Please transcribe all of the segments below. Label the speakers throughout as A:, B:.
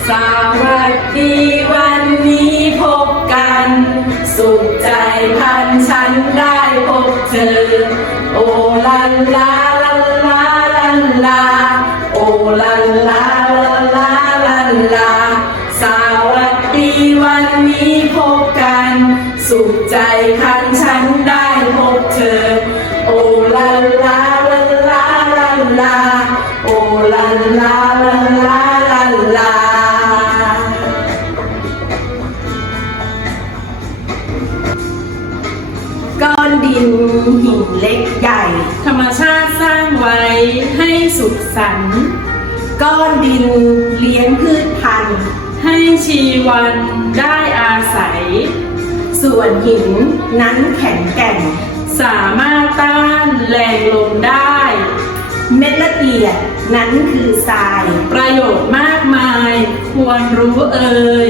A: สวัสดีวันนี้พบกันสุขใจพันฉันได้พบเธอโอลาลาลาลาลาลาโอลาลาลาลาลาลาสวัสดีวันนี้พบกันสุขใจพันฉันได้พบเธอโอลาลาลาลาลาลาโอลาลาลาลาลาลาก้อนดินหินเล็กใหญ่ธรรมชาติสร้างไว้ให้สุขสันต์ก้อนดินเลี้ยงพืชพันธุ์ให้ชีวันได้อาศัยส่วนหินนั้นแข็งแกร่งสามารถต้านแรงลมได้เม็ดละเอียดนั้นคือทรายประโยชน์มากมายควรรู้เอ่ย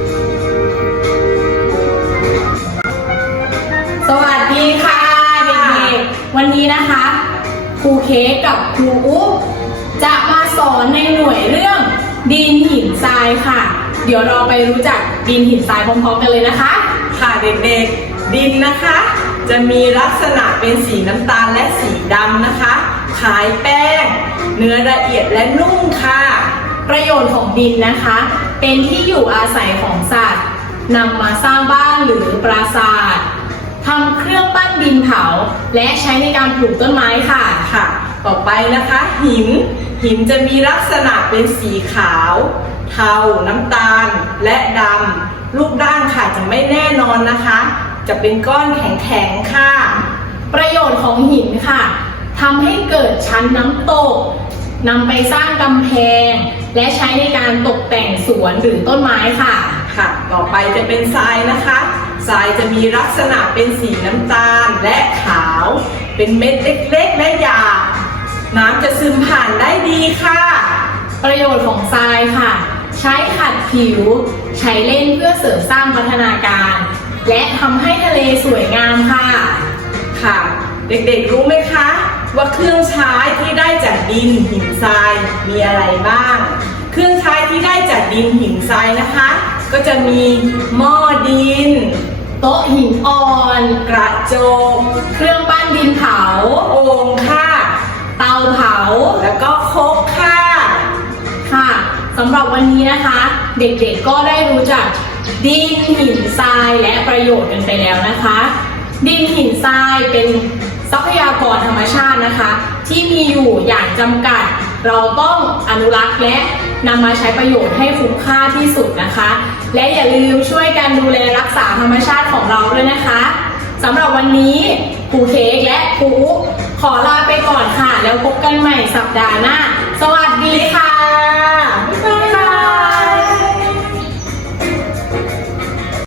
A: สวัสดีค่ะเด็กๆวันนี้นะคะครูเค้กกับครูอุ๊บจะมาสอนในหน่วยเรื่องดินหินทรายค่ะเดี๋ยวเราไปรู้จักดินหินทรายพร้อมๆกันเลยนะคะ
B: ค่ะเด็กๆดินนะคะจะมีลักษณะเป็นสีน้ำตาลและสีดำนะคะคล้ายแป้งเนื้อละเอียดและนุ่มค่ะ
A: ประโยชน์ของดินนะคะเป็นที่อยู่อาศัยของสัตว์นำมาสร้างบ้านหรือปราสาททำเครื่องปั้นดินเผาและใช้ในการปลูกต้นไม้ค่ะ
B: ต่อไปนะคะหินจะมีลักษณะเป็นสีขาวเทาน้ำตาลและดำรูปร่างค่ะจะไม่แน่นอนนะคะจะเป็นก้อนแข็งๆค่ะ
A: ประโยชน์ของหินค่ะทำให้เกิดชั้นน้ำตกนำไปสร้างกำแพงและใช้ในการตกแต่งสวนหรือต้นไม้ค่ะ
B: ต่อไปจะเป็นทรายนะคะทรายจะมีลักษณะเป็นสีน้ำตาลและขาวเป็นเม็ดเล็กๆและหยาบน้ำจะซึมผ่านได้ดีค่ะ
A: ประโยชน์ของทรายค่ะใช้ขัดผิวใช้เล่นเพื่อเสริมสร้างพัฒนาการและทำให้ทะเลสวยงามค่ะ
B: เด็กๆรู้ไหมคะว่าเครื่องใช้ที่ได้จากดินหินทรายมีอะไรบ้างเครื่องใช้ที่ได้จากดินหินทรายนะคะก็จะมีหม้อดิน
A: โต๊ะหินอ่อน
B: กระจก
A: เครื่องปั้นดินเผา
B: โอ่งค่ะ
A: เตาเผา
B: แล้วก็ครกค่ะ
A: สำหรับวันนี้นะคะเด็กๆก็ได้รู้จักดินหินทรายและประโยชน์กันไปแล้วนะคะดินหินทรายเป็นทรัพยากรธรรมชาตินะคะที่มีอยู่อย่างจำกัดเราต้องอนุรักษ์และนำมาใช้ประโยชน์ให้คุ้มค่าที่สุดนะคะและอย่าลืมช่วยกันดูแลรักษาธรรมชาติของเราด้วยนะคะสำหรับวันนี้ครูเค้กและครูอุ๊ขอลาไปก่อนค่ะแล้วพบกันใหม่สัปดาห์หน้าสวัสดี